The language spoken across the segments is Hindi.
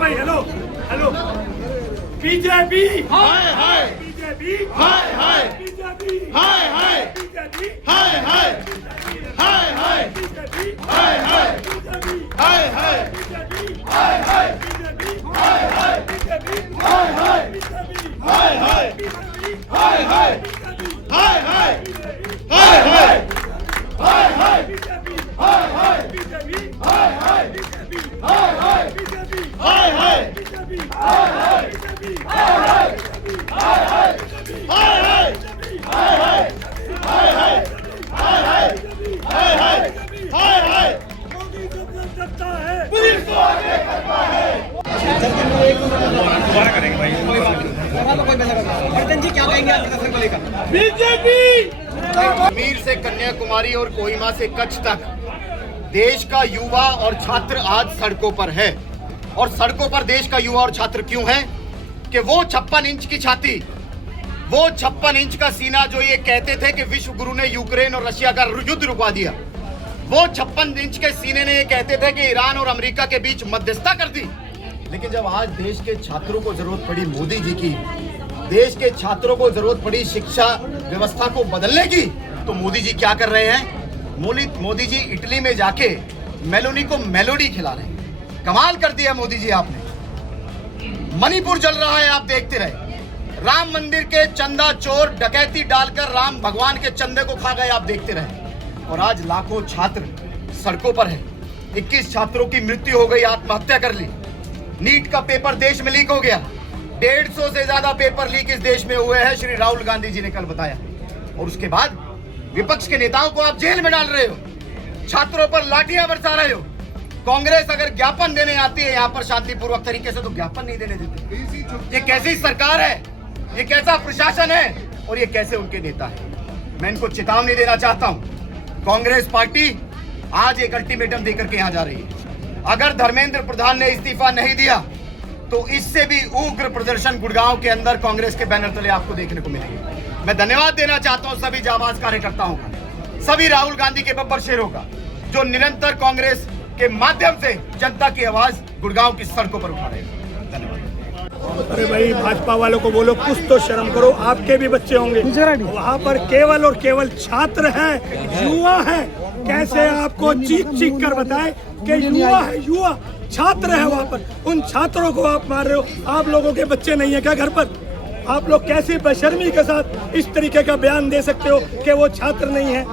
भाई हेलो हेलो बीजेपी हाय हाय बीजेपी हाय हाय बीजेपी हाय हाय बीजेपी हाय हाय हाय हाय बीजेपी हाय हाय बीजेपी हाय हाय बीजेपी हाय हाय बीजेपी हाय हाय बीजेपी हाय हाय बीजेपी हाय हाय बीजेपी हाय हाय हाय हाय हाय हाय हाय हाय बीजेपी हाय हाय बीजेपी हाय हाय बीजेपी हाय हाय बीजेपी हाय हाय बीजेपी हाय हाय बीजेपी हाय हाय हाय हाय हाय हाय हाय हाय हाय हाय हाय हाय हाय हाय हाय हाय मोदी जब सकता है पुलिस को आगे करता है। दोबारा करेंगे भाई जी क्या कहेंगे आपके दस्तक को लेकर? बीजेपी कश्मीर से कन्याकुमारी और कोहिमा से कच्छ तक देश का युवा और छात्र आज सड़कों पर है। और सड़कों पर देश का युवा और छात्र क्यों है कि वो 56 इंच की छाती, वो 56 इंच का सीना जो ये कहते थे कि विश्व गुरु ने यूक्रेन और रशिया का युद्ध रुकवा दिया, वो 56 इंच के सीने ने ये कहते थे कि ईरान और अमेरिका के बीच मध्यस्थता कर दी। लेकिन जब आज देश के छात्रों को जरूरत पड़ी मोदी जी की, देश के छात्रों को जरूरत पड़ी शिक्षा व्यवस्था को बदलने की, तो मोदी जी क्या कर रहे हैं? मोदी जी इटली में जाके मेलोनी को मेलोडी खिला रहे हैं। कमाल कर दिया मोदी जी आपने। मणिपुर जल रहा है, आप देखते रहे। राम मंदिर के चंदा चोर डकैती डालकर राम भगवान के चंदे को खा गए, आप देखते रहे। और आज लाखों छात्र सड़कों पर हैं। 21 छात्रों की मृत्यु हो गई, आत्महत्या कर ली। नीट का पेपर देश में लीक हो गया। 150 से ज्यादा पेपर लीक इस देश में हुए हैं, श्री राहुल गांधी जी ने कल बताया। और उसके बाद विपक्ष के नेताओं को आप जेल में डाल रहे हो, छात्रों पर लाठियां बरसा रहे हो। कांग्रेस अगर ज्ञापन देने आती है यहाँ पर शांतिपूर्वक तरीके से, तो ज्ञापन नहीं देने देते। ये कैसी सरकार है, ये कैसा प्रशासन है, और ये कैसे उनके नेता है। मैं इनको चेतावनी देना चाहता हूँ। कांग्रेस पार्टी आज एक अल्टीमेटम देकर के यहाँ जा रही है। अगर धर्मेंद्र प्रधान ने इस्तीफा नहीं दिया तो इससे भी उग्र प्रदर्शन गुड़गांव के अंदर कांग्रेस के बैनर तले आपको देखने को मिलेंगे। मैं धन्यवाद देना चाहता हूं सभी जाबाज कार्यकर्ताओं का, सभी राहुल गांधी के बब्बर शेरों का, जो निरंतर कांग्रेस के माध्यम से जनता की आवाज गुड़गांव की सड़कों पर उठा रहे हैं। धन्यवाद। अरे भाई भाजपा वालों को बोलो कुछ तो शर्म करो, आपके भी बच्चे होंगे वहाँ पर। केवल और केवल छात्र हैं, युवा हैं। कैसे आपको चीख चीख कर बताएं कि युवा है, युवा छात्र है वहाँ पर। उन छात्रों को आप मार रहे हो। आप लोगों के बच्चे नहीं है क्या घर पर? आप लोग कैसे बेशर्मी के साथ इस तरीके का बयान दे सकते हो कि वो छात्र नहीं है?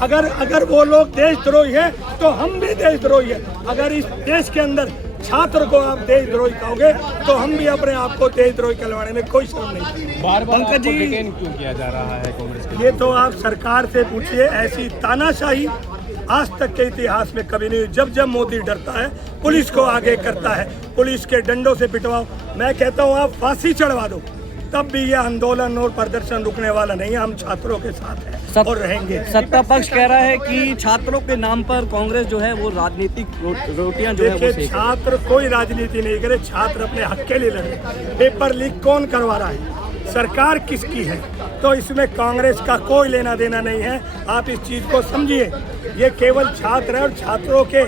अगर वो लोग देशद्रोही है तो हम भी देशद्रोही है। अगर इस देश के अंदर छात्र को आप देशद्रोही कहोगे तो हम भी अपने आप को देशद्रोही कहलवाने में कोई शर्म नहीं। पंकज जी क्यों किया जा रहा है कांग्रेस के? ये तो आप सरकार से पूछिए। ऐसी तानाशाही आज तक के इतिहास में कभी नहीं हुई। जब जब मोदी डरता है पुलिस को आगे करता है, पुलिस के डंडों से पिटवाओ। मैं कहता हूँ आप फांसी चढ़वा दो, तब भी ये आंदोलन और प्रदर्शन रुकने वाला नहीं है। हम छात्रों के साथ हैं और रहेंगे। सत्ता पक्ष कह रहा है कि छात्रों के नाम पर कांग्रेस जो है वो राजनीतिक रोटियां जो है वो सेक। छात्र कोई राजनीति नहीं करे, छात्र अपने हक के लिए लड़े। पेपर लीक कौन करवा रहा है? सरकार किसकी है? तो इसमें कांग्रेस का कोई लेना देना नहीं है। आप इस चीज को समझिए। ये केवल छात्र है और छात्रों के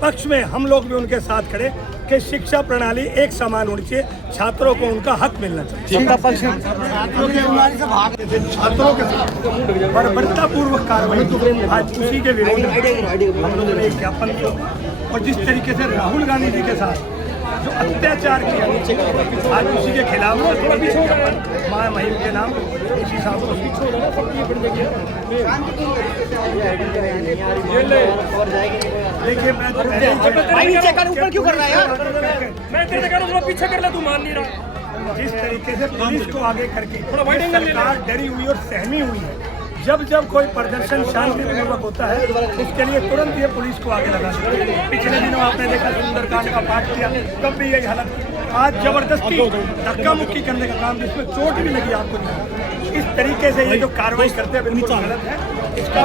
पक्ष में हम लोग भी उनके साथ खड़े कि शिक्षा प्रणाली एक समान होनी चाहिए, छात्रों को उनका हक मिलना चाहिए। सत्ता पक्ष छात्रों के साथ बर्बरता पूर्वक कार्रवाई आज उसी के विरोध में हम लोगों ने ज्ञापन किया। और जिस तरीके से राहुल गांधी जी के साथ जो अत्याचार किया, आज उसी के खिलाफ मां महिम के नाम उसी साहब को देखिए। मैं ऊपर क्यों कर रहा है यार? मैं पीछे कर ले, तू मान नहीं रहा। जिस तरीके से पुलिस को आगे करके सरकार डरी हुई और सहमी हुई है। जब जब कोई प्रदर्शन शांतिपूर्वक होता है उसके लिए तुरंत ये पुलिस को आगे लगा देते हैं। पिछले दिनों आपने देखा सुंदरकांड का पाठ किया, तब भी यही हालत। आज जबरदस्ती धक्का मुक्की करने का काम, जिसमें चोट भी लगी आपको। इस तरीके से ये जो कार्रवाई करते हैं बिल्कुल गलत है। इसका